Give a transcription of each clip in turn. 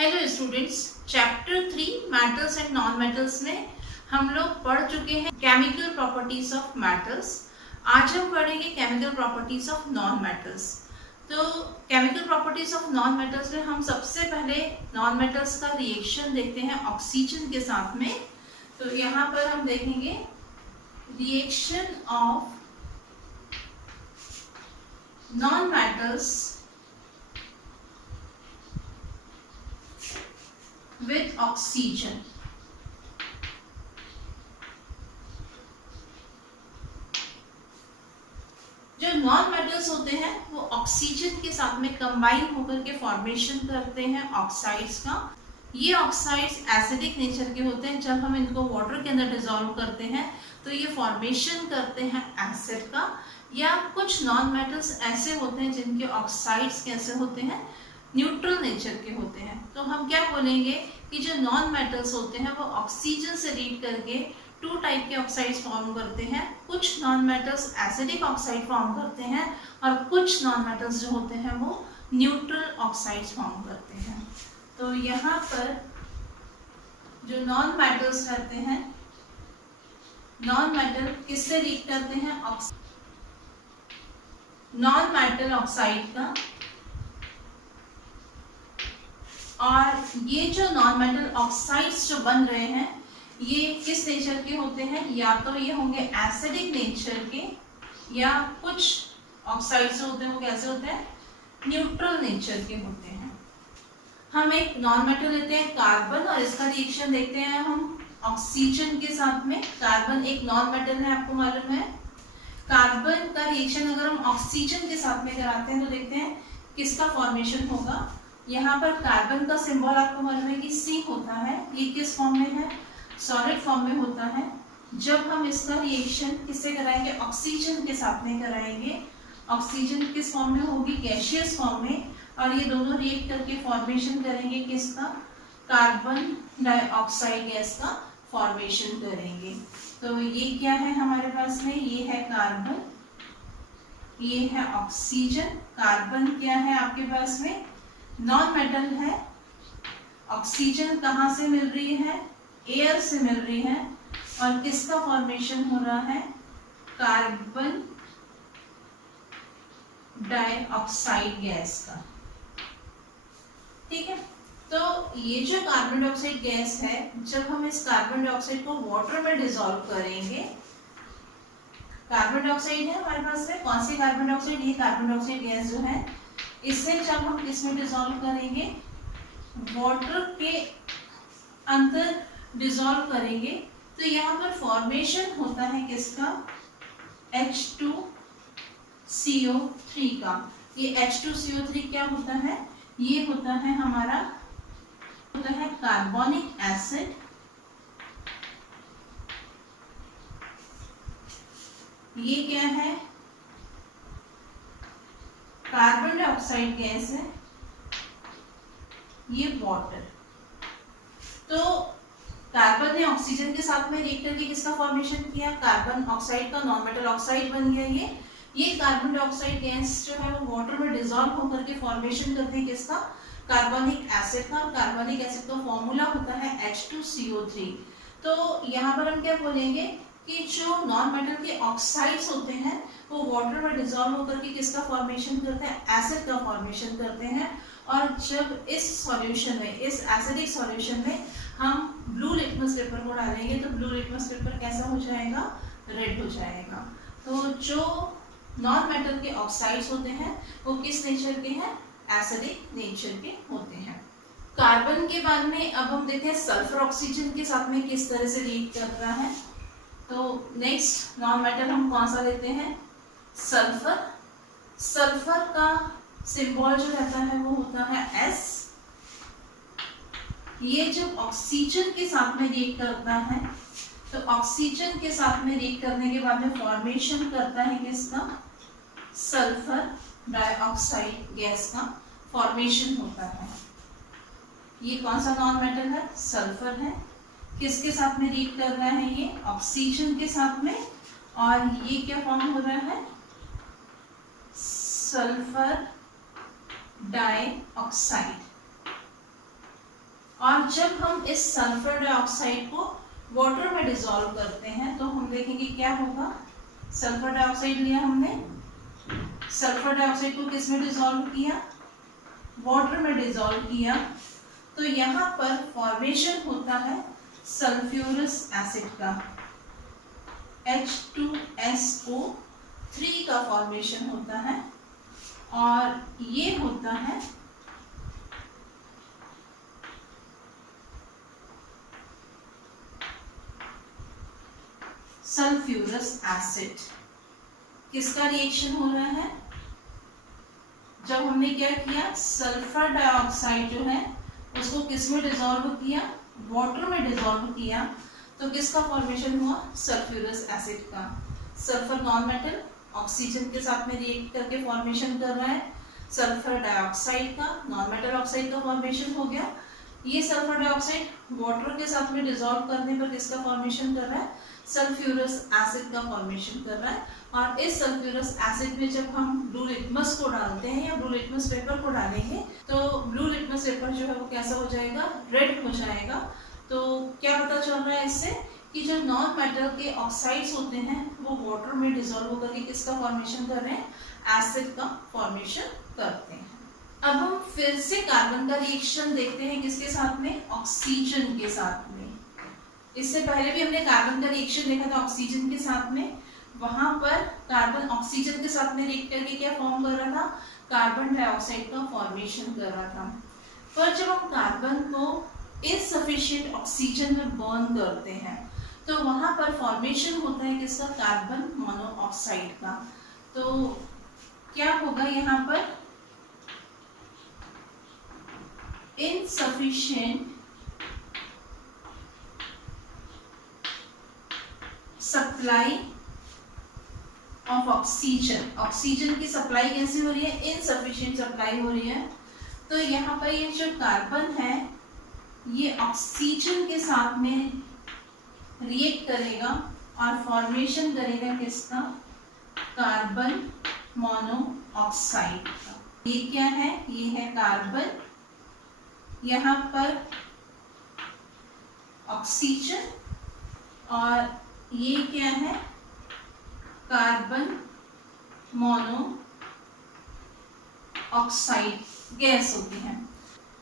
Hello students, chapter 3 metals and non metals में हम लोग पढ़ चुके हैं केमिकल प्रॉपर्टीज ऑफ मेटल्स। आज हम पढ़ेंगे chemical properties of non metals. तो chemical properties of non metals में हम सबसे पहले नॉन मेटल्स का रिएक्शन देखते हैं ऑक्सीजन के साथ में। तो यहाँ पर हम देखेंगे reaction of non metals with oxygen। जो नॉन मेटल्स होते हैं वो ऑक्सीजन के साथ में कंबाइन होकर के फॉर्मेशन करते हैं ऑक्साइड्स का। ये ऑक्साइड्स एसिडिक नेचर के होते हैं। जब हम इनको वाटर के अंदर डिसॉल्व करते हैं तो ये फॉर्मेशन करते हैं एसिड का। या कुछ नॉन मेटल्स ऐसे होते हैं जिनके ऑक्साइड्स कैसे होते हैं, न्यूट्रल नेचर के होते हैं। तो हम क्या बोलेंगे कि जो नॉन मेटल्स होते हैं वो ऑक्सीजन से रीड करके टू टाइप के ऑक्साइड्स फॉर्म करते हैं। कुछ non metals acidic oxide form करते हैं और कुछ नॉन मेटल्स जो होते हैं वो न्यूट्रल ऑक्साइड्स फॉर्म करते हैं। तो यहाँ पर जो नॉन मेटल्स रहते हैं, नॉन मेटल किससे रीड करते हैं, नॉन मेटल ऑक्साइड का। और ये जो नॉन मेटल ऑक्साइड्स जो बन रहे हैं ये किस नेचर के होते हैं, या तो ये होंगे एसिडिक नेचर के, या कुछ ऑक्साइड्स होते हैं वो कैसे होते हैं, न्यूट्रल नेचर के होते हैं। हम एक नॉन मेटल लेते हैं कार्बन और इसका रिएक्शन देखते हैं हम ऑक्सीजन के साथ में। कार्बन एक नॉन मेटल है, आपको मालूम है। कार्बन का रिएक्शन अगर हम ऑक्सीजन के साथ में कराते हैं तो देखते हैं किसका फॉर्मेशन होगा। यहाँ पर कार्बन का सिंबल आपको मालूम है कि C होता है। ये किस फॉर्म में है, सॉलिड फॉर्म में होता है। जब हम इसका रिएक्शन किससे कराएंगे, ऑक्सीजन के साथ में कराएंगे। ऑक्सीजन किस फॉर्म में होगी, गैसियस फॉर्म में। और ये दोनों रिएक्ट करके फॉर्मेशन करेंगे किसका, कार्बन डाइऑक्साइड गैस का फॉर्मेशन करेंगे। तो ये क्या है हमारे पास में, ये है कार्बन, ये है ऑक्सीजन। कार्बन क्या है आपके पास में, नॉन मेटल है। ऑक्सीजन कहाँ से मिल रही है, एयर से मिल रही है। और किसका फॉर्मेशन हो रहा है, कार्बन डाइऑक्साइड गैस का। ठीक है। तो ये जो कार्बन डाइऑक्साइड गैस है, जब हम इस कार्बन डाइऑक्साइड को वाटर में डिसॉल्व करेंगे, कार्बन डाइऑक्साइड है हमारे पास में, कौन सी कार्बन डाइऑक्साइड, ये कार्बन डाइऑक्साइड गैस जो है, इसे जब हम किसमें डिसॉल्व करेंगे, वाटर के अंदर डिसॉल्व करेंगे तो यहाँ पर फॉर्मेशन होता है किसका, H2CO3 का। ये H2CO3 क्या होता है, ये होता है हमारा, होता है कार्बोनिक एसिड। ये क्या है, कार्बन डाइऑक्साइड गैस है, ये वाटर। तो कार्बन ने ऑक्सीजन के साथ में रिएक्ट करके किसका फॉर्मेशन किया, कार्बन ऑक्साइड का, नॉन मेटल ऑक्साइड बन गया ये कार्बन डाइऑक्साइड गैस जो है वो वाटर में डिसॉल्व होकर के फॉर्मेशन करते हैं किसका, कार्बोनिक एसिड का। और कार्बोनिक एसिड का फॉर्मूला होता है H2CO3। तो यहाँ पर हम क्या बोलेंगे कि जो नॉन मेटल के ऑक्साइड्स होते हैं वो वाटर में डिसॉल्व होकर के किसका फॉर्मेशन करते हैं, एसिड का फॉर्मेशन करते हैं। और जब इस सॉल्यूशन में, इस एसिडिक सॉल्यूशन में हम ब्लू लिटमस पेपर को डालेंगे तो ब्लू लिटमस पेपर कैसा हो जाएगा, रेड हो जाएगा। तो जो नॉन मेटल के ऑक्साइड्स होते हैं वो किस नेचर के हैं, एसिडिक नेचर के होते हैं। कार्बन के बाद में अब हम देखते हैं सल्फर ऑक्सीजन के साथ में किस तरह से रिएक्ट कर रहा है। तो नेक्स्ट नॉन मेटल हम कौन सा लेते हैं, सल्फर। सल्फर का सिंबल जो रहता है वो होता है S। ये जब ऑक्सीजन के साथ में रिएक्ट करता है तो ऑक्सीजन के साथ में रिएक्ट करने के बाद में फॉर्मेशन करता है किसका, सल्फर डाइऑक्साइड गैस का फॉर्मेशन होता है। ये कौन सा नॉन मेटल है, सल्फर है। किसके साथ में रिएक्ट कर रहा है, ये ऑक्सीजन के साथ में। और ये क्या फॉर्म हो रहा है, सल्फर डाइऑक्साइड। और जब हम इस सल्फर डाइऑक्साइड को वाटर में डिसॉल्व करते हैं तो हम देखेंगे क्या होगा। सल्फर डाइऑक्साइड लिया हमने, सल्फर डाइऑक्साइड को किस में डिसॉल्व किया, वाटर में डिसॉल्व किया, तो यहाँ पर फॉर्मेशन होता है सल्फ्यूरस एसिड का, H2SO3 का फॉर्मेशन होता है और ये होता है सल्फ्यूरस एसिड। किसका रिएक्शन हो रहा है, जब हमने क्या किया, सल्फर डाइऑक्साइड जो है उसको किस में डिसॉल्व किया, वाटर में डिसॉल्व किया, तो किसका फॉर्मेशन हुआ, सल्फ्यूरस एसिड का। सल्फर नॉन मेटल ऑक्सीजन के साथ में रिएक्ट करके फॉर्मेशन कर रहा है सल्फर डाइऑक्साइड का, नॉन मेटल ऑक्साइड का फॉर्मेशन हो गया। ये सल्फर डाइऑक्साइड वाटर के साथ में डिसॉल्व करने पर किसका फॉर्मेशन कर रहा है, सल्फ्यूरस एसिड का फॉर्मेशन कर रहा है। और इस सल्फ्यूरस एसिड में जब हम ब्लू लिटमस को डालते हैं या ब्लू लिटमस पेपर को डालेंगे तो ब्लू लिटमस पेपर जो है वो कैसा हो जाएगा, रेड हो जाएगा। तो क्या पता चल रहा है इससे कि जो नॉन मेटल के ऑक्साइड्स होते हैं वो वाटर में डिसॉल्व होकर के किसका फॉर्मेशन कर रहे हैं, एसिड का फॉर्मेशन करते हैं। अब हम फिर से कार्बन का रिएक्शन देखते हैं किसके साथ में, ऑक्सीजन के साथ में। इससे पहले भी हमने कार्बन का रिएक्शन देखा था ऑक्सीजन के साथ में, वहां पर कार्बन ऑक्सीजन के साथ में रिएक्ट करके क्या फॉर्म कर रहा था, कार्बन डाइऑक्साइड का फॉर्मेशन कर रहा था। पर जब हम कार्बन को इनसफिशिएंट ऑक्सीजन में बर्न करते हैं तो वहां पर फॉर्मेशन होता है किसका, कार्बन मोनोऑक्साइड का। तो क्या होगा यहाँ पर, insufficient supply of oxygen, oxygen की सप्लाई कैसी हो रही है, इनसफिशिएंट सप्लाई हो रही है। तो यहाँ पर ये जो कार्बन है ये ऑक्सीजन के साथ में रिएक्ट करेगा और फॉर्मेशन करेगा किसका, कार्बन मोनोऑक्साइड का। ये क्या है, ये है कार्बन, यहाँ पर ऑक्सीजन, और ये क्या है, कार्बन मोनोऑक्साइड गैस होती है।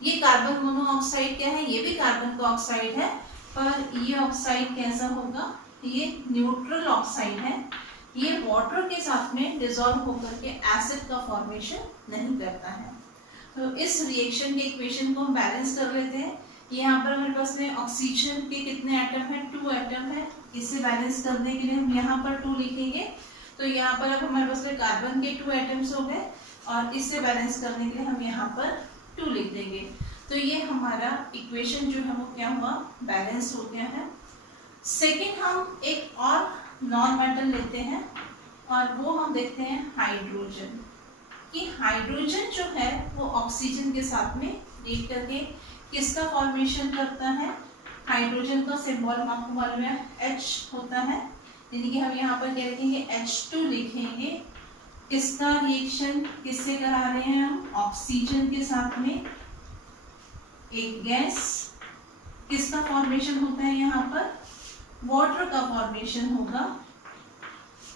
ये कार्बन मोनोऑक्साइड क्या है, ये भी कार्बन का ऑक्साइड है, पर ये ऑक्साइड कैसा होगा, ये न्यूट्रल ऑक्साइड है। ये वाटर के साथ में डिसॉल्व होकर के एसिड का फॉर्मेशन नहीं करता है। तो इस रिएक्शन के इक्वेशन को हम बैलेंस कर लेते हैं। यहाँ पर हमारे पास में ऑक्सीजन के कितने एटम है, 2 एटम है। इसे बैलेंस करने के लिए हम यहाँ पर 2 लिखेंगे। तो यहाँ पर अब हमारे पास में कार्बन के 2 एटम्स हो गए और इससे बैलेंस करने के लिए हम यहाँ पर 2 लिख देंगे। तो ये हमारा इक्वेशन जो है वो क्या हुआ, बैलेंस हो गया है। सेकेंड हम एक और नॉन मेटल लेते हैं और वो हम देखते हैं हाइड्रोजन। कि हाइड्रोजन जो है वो ऑक्सीजन के साथ में रिएक्ट करके किसका फॉर्मेशन करता है, हाइड्रोजन का सिंबल आपको मालूम है H होता है, यानी कि हम यहाँ पर क्या लिखेंगे, H2 लिखेंगे। किसका रिएक्शन किससे करा रहे हैं हम, ऑक्सीजन के साथ में एक गैस। किसका फॉर्मेशन होता है यहाँ पर, वाटर का फॉर्मेशन होगा।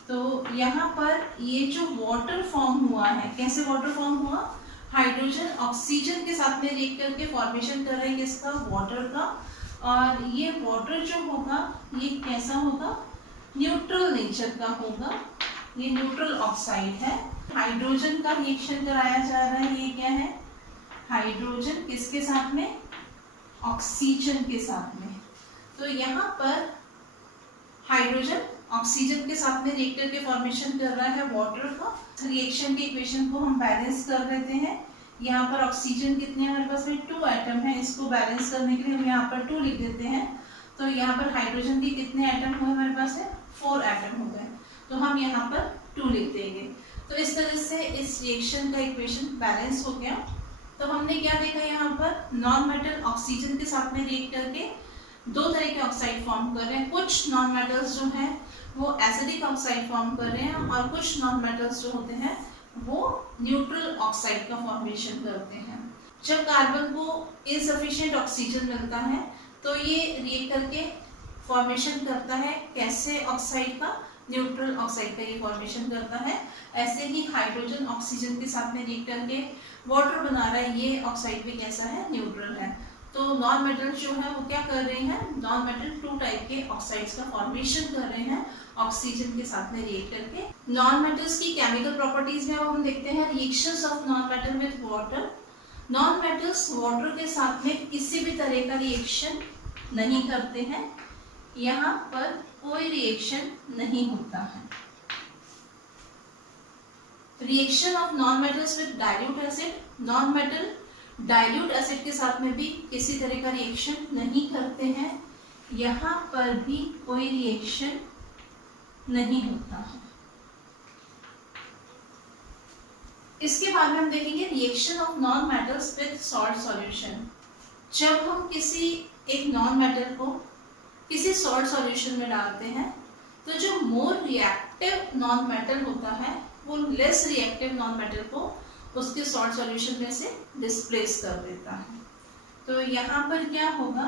तो यहाँ पर ये जो वाटर फॉर्म हुआ है, कैसे वाटर फॉर्म हुआ, हाइड्रोजन ऑक्सीजन के साथ में रिएक्ट करके फॉर्मेशन कर रहे हैं किसका, वाटर का। और ये वाटर जो होगा ये कैसा होगा, न्यूट्रल नेचर का होगा, ये न्यूट्रल ऑक्साइड है। हाइड्रोजन का रिएक्शन कराया जा रहा है, ये क्या है, हाइड्रोजन किसके साथ में, ऑक्सीजन के साथ में। तो यहाँ पर हाइड्रोजन ऑक्सीजन के साथ में रिएक्टर के फॉर्मेशन कर रहा है वाटर का। रिएक्शन के इक्वेशन को हम बैलेंस कर देते हैं। यहाँ पर ऑक्सीजन कितने हमारे पास में 2 एटम है, इसको बैलेंस करने के लिए हम यहाँ पर 2 लिख देते हैं। तो यहाँ पर हाइड्रोजन के कितने एटम हुए हमारे पास है, 4 एटम हो गए, तो हम यहाँ पर 2 लिख देंगे। तो इस तरह से इस रिएक्शन का इक्वेशन बैलेंस हो गया। तो हमने क्या देखा, यहाँ पर नॉन मेटल ऑक्सीजन के साथ में रिएक्ट करके 2 तरह के ऑक्साइड फॉर्म कर रहे हैं। कुछ नॉन मेटल्स जो हैं वो एसिडिक ऑक्साइड फॉर्म कर रहे हैं और कुछ नॉन मेटल्स जो होते हैं वो न्यूट्रल ऑक्साइड का फॉर्मेशन करते हैं। जब कार्बन को इनसफिशिएंट ऑक्सीजन मिलता है तो ये रिएक्ट करके फॉर्मेशन करता है कैसे ऑक्साइड का, न्यूट्रल ऑक्साइड का ये फॉर्मेशन करता है। ऐसे ही हाइड्रोजन ऑक्सीजन के साथ में रिएक्ट करके वाटर बना रहा है, ये ऑक्साइड भी कैसा है, न्यूट्रल है। तो नॉन मेटल जो है वो क्या कर रहे हैं, नॉन मेटल 2 टाइप के ऑक्साइड्स का फॉर्मेशन कर रहे हैं ऑक्सीजन के साथ में रिएक्ट करके। नॉन मेटल्स की केमिकल प्रॉपर्टीज में हम देखते हैं reactions of non metal with water. Non metals water के साथ में किसी भी तरह का रिएक्शन नहीं करते हैं, यहाँ पर कोई रिएक्शन नहीं होता है। Reaction of non metals with dilute acid, non metal dilute acid के साथ में भी किसी तरह का रिएक्शन नहीं करते हैं, यहाँ पर भी कोई रिएक्शन नहीं होता है। इसके बाद में हम देखेंगे reaction of non metals with salt solution. जब हम किसी एक नॉन मेटल को किसी सॉल्ट सॉल्यूशन में डालते हैं तो जो मोर रिएक्टिव नॉन मेटल होता है वो लेस रिएक्टिव नॉन मेटल को उसके सॉल्ट सॉल्यूशन में से डिस्प्लेस कर देता है। तो यहाँ पर क्या होगा,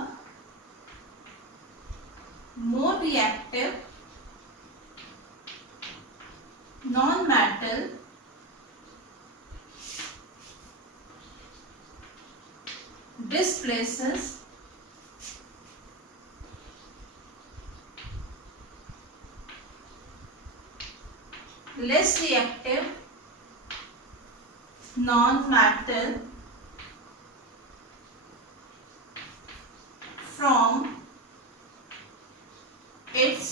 more reactive non metal displaces less reactive non-metal from its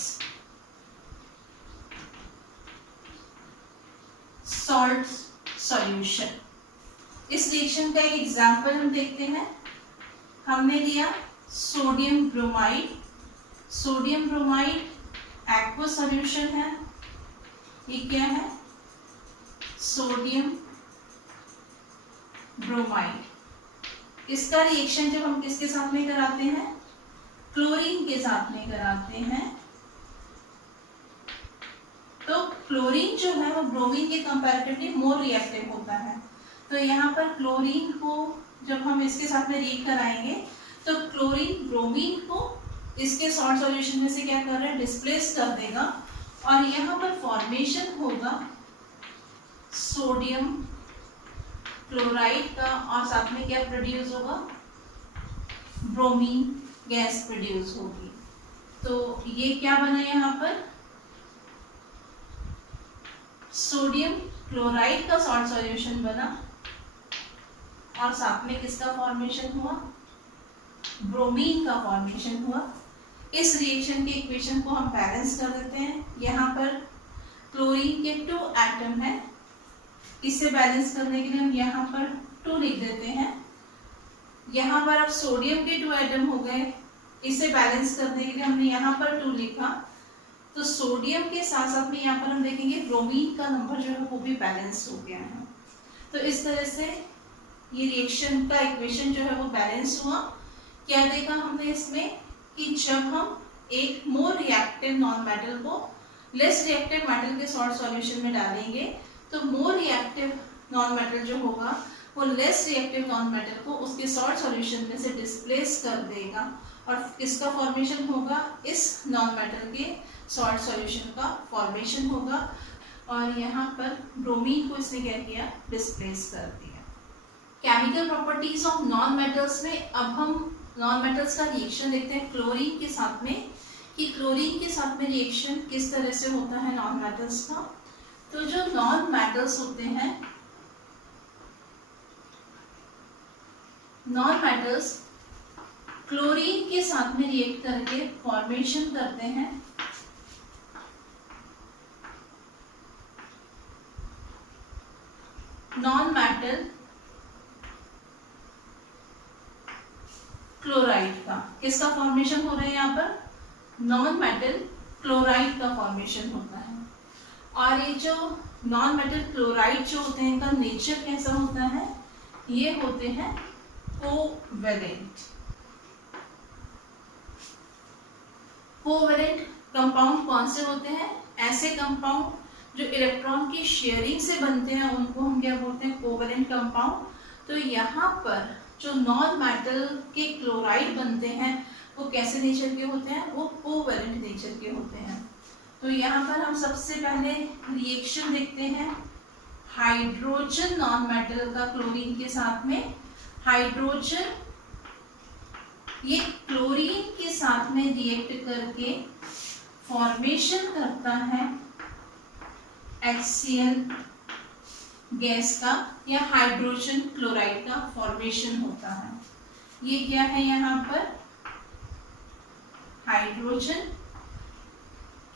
salt solution। इस रिएक्शन का एक एग्जाम्पल हम देखते हैं। हमने लिया sodium bromide, sodium bromide aqua solution है, ये क्या है, सोडियम ब्रोमाइड। इसका रिएक्शन जब हम किसके साथ में कराते हैं, क्लोरीन के साथ में कराते हैं, तो क्लोरीन जो है वो ब्रोमीन के कंपैरेटिवली मोर रिएक्टिव होता है। तो यहाँ पर क्लोरीन को जब हम इसके साथ में रिएक्ट कराएंगे तो क्लोरीन ब्रोमीन को इसके सॉल्ट सॉल्यूशन में से क्या कर रहा है, डिस्प्लेस कर देगा और यहाँ पर फॉर्मेशन होगा सोडियम क्लोराइड का और साथ में क्या प्रोड्यूस होगा, ब्रोमीन गैस प्रोड्यूस होगी। तो ये क्या बना यहाँ पर, सोडियम क्लोराइड का सॉल्ट सॉल्यूशन बना और साथ में किसका फॉर्मेशन हुआ, ब्रोमीन का फॉर्मेशन हुआ। इस रिएक्शन के इक्वेशन को हम बैलेंस कर देते हैं। यहाँ पर क्लोरीन के 2 एटम है, इसे बैलेंस करने के लिए हम यहाँ पर 2 लिख देते हैं। यहाँ पर अब सोडियम के 2 एटम हो गए, इसे बैलेंस करने के लिए हमने यहाँ पर 2 लिखा। तो सोडियम के साथ साथ में यहाँ पर हम देखेंगे ब्रोमीन का नंबर जो है वो भी बैलेंस हो गया है। तो इस तरह से ये रिएक्शन का इक्वेशन जो है वो बैलेंस हुआ। क्या देखा हमने इसमें कि जब हम एक मोर रिएक्टिव नॉन मेटल को लेस रिएक्टिव मेटल के सॉल्ट सॉल्यूशन में डालेंगे तो मोर रिएक्टिव नॉन मेटल जो होगा वो लेस रिएक्टिव नॉन मेटल को उसके सॉल्ट सॉल्यूशन में से डिस्प्लेस कर देगा और किसका फॉर्मेशन होगा, इस नॉन मेटल के सॉल्ट सॉल्यूशन का फॉर्मेशन होगा और यहाँ पर ब्रोमीन को इसने क्या किया, डिस्प्लेस कर दिया। Chemical properties of non metals में अब हम नॉन मेटल्स का रिएक्शन देखते हैं क्लोरीन के साथ में कि क्लोरीन के साथ में रिएक्शन किस तरह से होता है नॉन मेटल्स का। तो जो नॉन मेटल्स होते हैं, नॉन मेटल्स क्लोरीन के साथ में रिएक्ट करके फॉर्मेशन करते हैं नॉन मेटल क्लोराइड का। किसका फॉर्मेशन हो रहा है यहाँ पर, नॉन मेटल क्लोराइड का फॉर्मेशन होता है। और ये जो नॉन मेटल क्लोराइड जो होते हैं इनका नेचर कैसा होता है, ये होते हैं कोवेलेंट। कोवेलेंट कंपाउंड कौन से होते हैं, ऐसे कंपाउंड जो इलेक्ट्रॉन की शेयरिंग से बनते हैं उनको हम क्या बोलते हैं, कोवेलेंट कंपाउंड। तो यहाँ पर जो नॉन मेटल के क्लोराइड बनते हैं वो कैसे नेचर के होते हैं, वो कोवैलेंट नेचर के होते हैं। तो यहाँ पर हम सबसे पहले रिएक्शन देखते हैं हाइड्रोजन नॉन मेटल का क्लोरीन के साथ में। हाइड्रोजन ये क्लोरीन के साथ में रिएक्ट करके फॉर्मेशन करता है HCl गैस का या हाइड्रोजन क्लोराइड का फॉर्मेशन होता है। ये क्या है, यहाँ पर हाइड्रोजन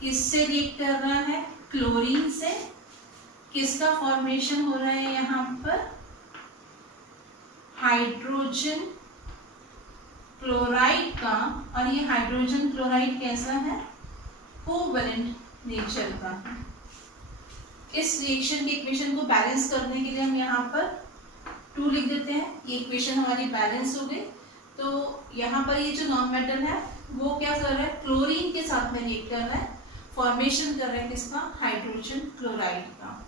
किससे रिएक्ट कर रहा है, क्लोरीन से। किसका फॉर्मेशन हो रहा है यहाँ पर, हाइड्रोजन क्लोराइड का। और ये हाइड्रोजन क्लोराइड कैसा है, कोवैलेंट नेचर का है। इस रिएक्शन के इक्वेशन को बैलेंस करने के लिए हम यहाँ पर 2 लिख देते हैं। ये इक्वेशन हमारी बैलेंस हो गई। तो यहाँ पर ये जो नॉन मेटल है वो क्या कर रहा है, क्लोरीन के साथ में रिएक्ट कर रहा है, फॉर्मेशन कर रहा है किसका, हाइड्रोजन क्लोराइड का।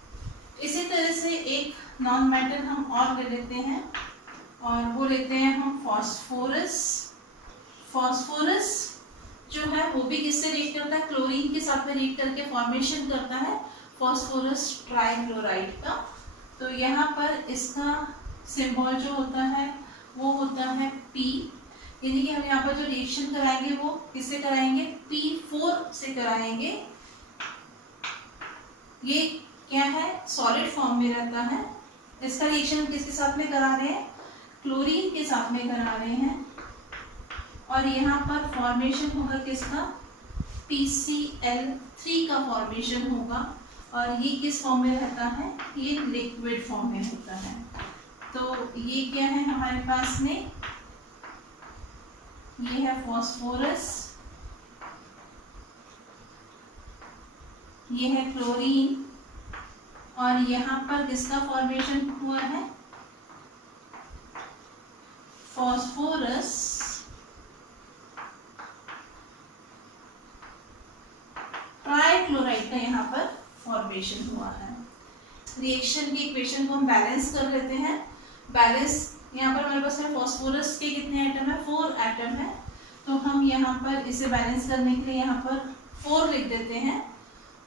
इसी तरह से एक नॉन मेटल हम और ले लेते हैं और वो लेते हैं हम फॉस्फोरस। फॉस्फोरस जो है वो भी किससे रिएक्ट करता है, क्लोरीन के साथ में रिएक्ट करके फॉर्मेशन करता है फॉस्फोरस ट्राइक्लोराइड का। तो यहाँ पर इसका सिंबल जो होता है वो होता है P, यानी कि हम यहाँ पर जो रिएक्शन कराएंगे वो किससे कराएंगे, P4 से कराएंगे। ये क्या है, सॉलिड फॉर्म में रहता है। इसका रिएक्शन किसके साथ में करा रहे हैं, क्लोरीन के साथ में करा रहे हैं। और यहाँ पर फॉर्मेशन होगा किसका, PCl3 का फॉर्मेशन होगा। और ये किस फॉर्म में रहता है, ये लिक्विड फॉर्म में होता है। तो ये क्या है हमारे पास में, ये है फॉस्फोरस, ये है क्लोरीन, और यहाँ पर किसका फॉर्मेशन हुआ है, फॉस्फोरस ट्राइक्लोराइड का यहाँ पर फॉर्मेशन हुआ है। रिएक्शन की इक्वेशन को हम बैलेंस कर लेते हैं। बैलेंस यहाँ पर हमारे पास है फॉस्फोरस के कितने एटम है, 4 एटम है। तो हम यहाँ पर इसे बैलेंस करने के लिए यहाँ पर 4 लिख देते हैं।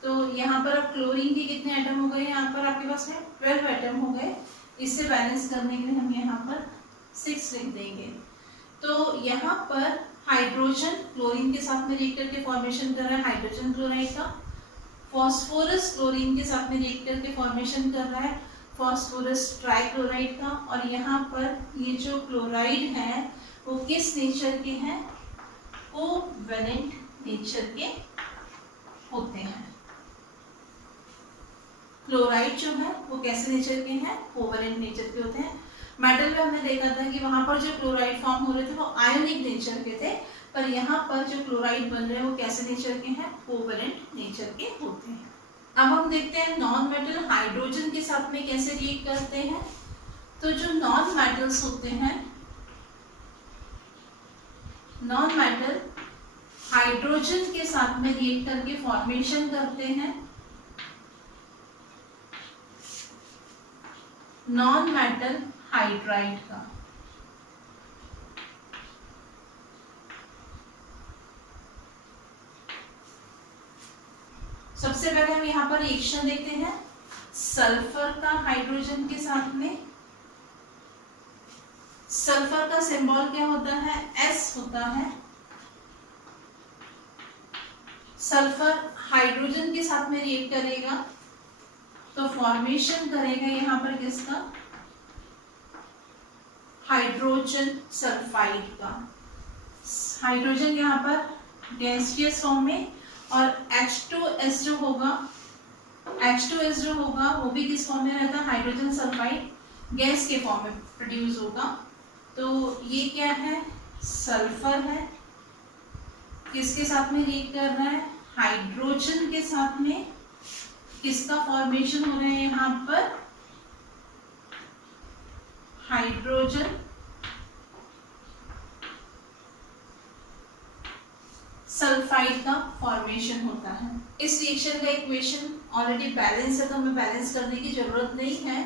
तो यहाँ पर अब क्लोरीन के कितने एटम हो गए, यहाँ पर आपके पास में 12 एटम हो गए। इसे बैलेंस करने के लिए हम यहाँ पर 6 लिख देंगे। तो यहाँ पर हाइड्रोजन क्लोरीन के साथ में रिएक्ट करके फॉर्मेशन कर रहा है हाइड्रोजन क्लोराइड का। फॉस्फोरस क्लोरीन के साथ में रिएक्ट करके फॉर्मेशन कर रहा है फॉस्फोरस ट्राइक्लोराइड का। और यहाँ पर ये जो क्लोराइड है वो किस नेचर के हैं, कोवैलेंट नेचर के होते हैं। क्लोराइड जो है वो कैसे नेचर के हैं, कोवैलेंट नेचर के होते हैं। मेटल में हमने देखा था कि वहां पर जो क्लोराइड फॉर्म हो रहे थे वो आयोनिक नेचर के थे, पर यहाँ पर जो क्लोराइड बन रहे हैं वो कैसे नेचर के हैं, कोवैलेंट नेचर के होते हैं। अब हम देखते हैं नॉन मेटल हाइड्रोजन के साथ में कैसे रिएक्ट करते हैं। तो जो नॉन मेटल्स होते हैं, नॉन मेटल हाइड्रोजन के साथ में रिएक्ट करके फॉर्मेशन करते हैं नॉन मेटल हाइड्राइड का। सबसे पहले हम यहाँ पर रिएक्शन देखते हैं सल्फर का हाइड्रोजन के साथ में। सल्फर का सिंबल क्या होता है, S होता है। सल्फर हाइड्रोजन के साथ में रिएक्ट करेगा तो फॉर्मेशन करेगा यहाँ पर किसका, हाइड्रोजन सल्फाइड का। हाइड्रोजन यहाँ पर गैसियस फॉर्म में, और H2S जो होगा, H2S जो होगा वो भी किस फॉर्म में रहता है, हाइड्रोजन सल्फाइड गैस के फॉर्म में प्रोड्यूस होगा। तो ये क्या है, सल्फर है, किसके साथ में रिएक्ट कर रहा है, हाइड्रोजन के साथ में। किसका फॉर्मेशन हो रहा है यहाँ पर, हाइड्रोजन सल्फाइड का फॉर्मेशन होता है। इस रिएक्शन का इक्वेशन ऑलरेडी बैलेंस है तो हमें बैलेंस करने की जरूरत नहीं है।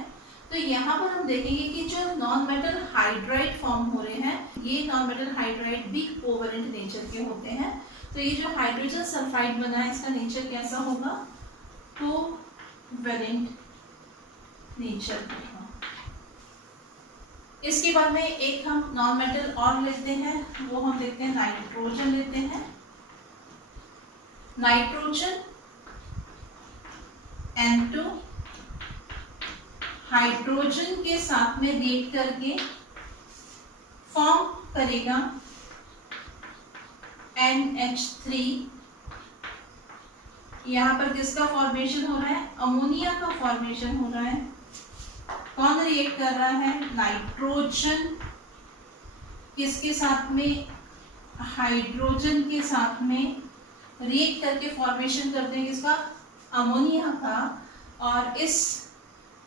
तो यहाँ पर हम देखेंगे कि जो नॉन मेटल हाइड्राइड फॉर्म हो रहे हैं, ये नॉन मेटल हाइड्राइड भी कोवेलेंट नेचर के होते हैं। तो ये जो हाइड्रोजन सल्फाइड बना है, इसका नेचर कैसा होगा? कोवेलेंट नेचर का। इसके बाद में एक हम नॉन मेटल और लेते हैं, वो हम देखते हैं नाइट्रोजन लेते हैं। नाइट्रोजन N2 हाइड्रोजन के साथ में रिएक्ट करके फॉर्म करेगा NH3। यहाँ पर किसका फॉर्मेशन हो रहा है? अमोनिया का फॉर्मेशन हो रहा है। कौन रिएक्ट कर रहा है? नाइट्रोजन किसके साथ में? हाइड्रोजन के साथ में रिएक्ट करके फॉर्मेशन करते हैं किसका? अमोनिया का। और इस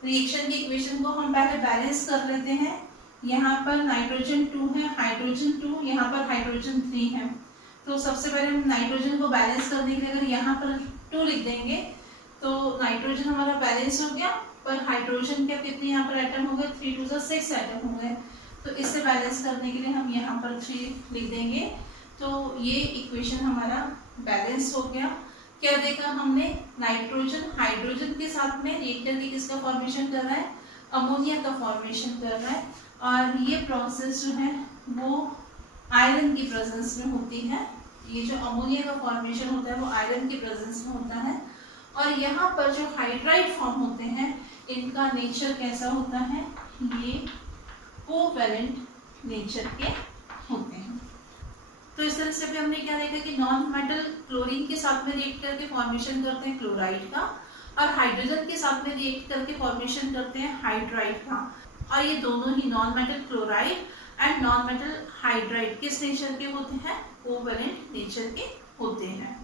रिएक्शन की इक्वेशन को हम पहले बैलेंस कर लेते हैं। यहाँ पर नाइट्रोजन 2 है, हाइड्रोजन 2, यहाँ पर हाइड्रोजन 3 है। तो सबसे पहले हम नाइट्रोजन को बैलेंस करने के लिए अगर यहाँ पर 2 लिख देंगे तो नाइट्रोजन हमारा बैलेंस हो गया, पर हाइड्रोजन के कितने यहाँ पर एटम हो गए? 3 2 6 एटम हो गए। तो इससे बैलेंस करने के लिए हम यहाँ पर 3 लिख देंगे। तो ये इक्वेशन हमारा बैलेंस हो गया। क्या देखा हमने? नाइट्रोजन हाइड्रोजन के साथ में रिएक्ट करके किसका फॉर्मेशन कर रहा है? अमोनिया का फॉर्मेशन कर रहा है। और ये प्रोसेस जो है वो आयरन की प्रेजेंस में होती है। ये जो अमोनिया का फॉर्मेशन होता है वो आयरन की प्रेजेंस में होता है। और यहाँ पर जो हाइड्राइड फॉर्म होते हैं, इनका नेचर कैसा होता है? ये कोवेलेंट नेचर के होते हैं। तो इस तरह से भी हमने क्या देखा कि नॉन मेटल क्लोरीन के साथ में रिएक्ट करके फॉर्मेशन करते हैं क्लोराइड का, और हाइड्रोजन के साथ में रिएक्ट करके फॉर्मेशन करते हैं हाइड्राइड का। और ये दोनों ही non metal chloride and non metal hydride किस नेचर के होते हैं? कोवेलेंट नेचर के होते हैं।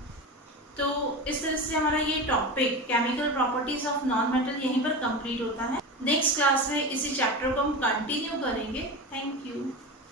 तो इस तरह से हमारा ये topic chemical properties of non metal यहीं पर कंप्लीट होता है। नेक्स्ट क्लास में इसी चैप्टर को हम कंटिन्यू करेंगे। Thank you.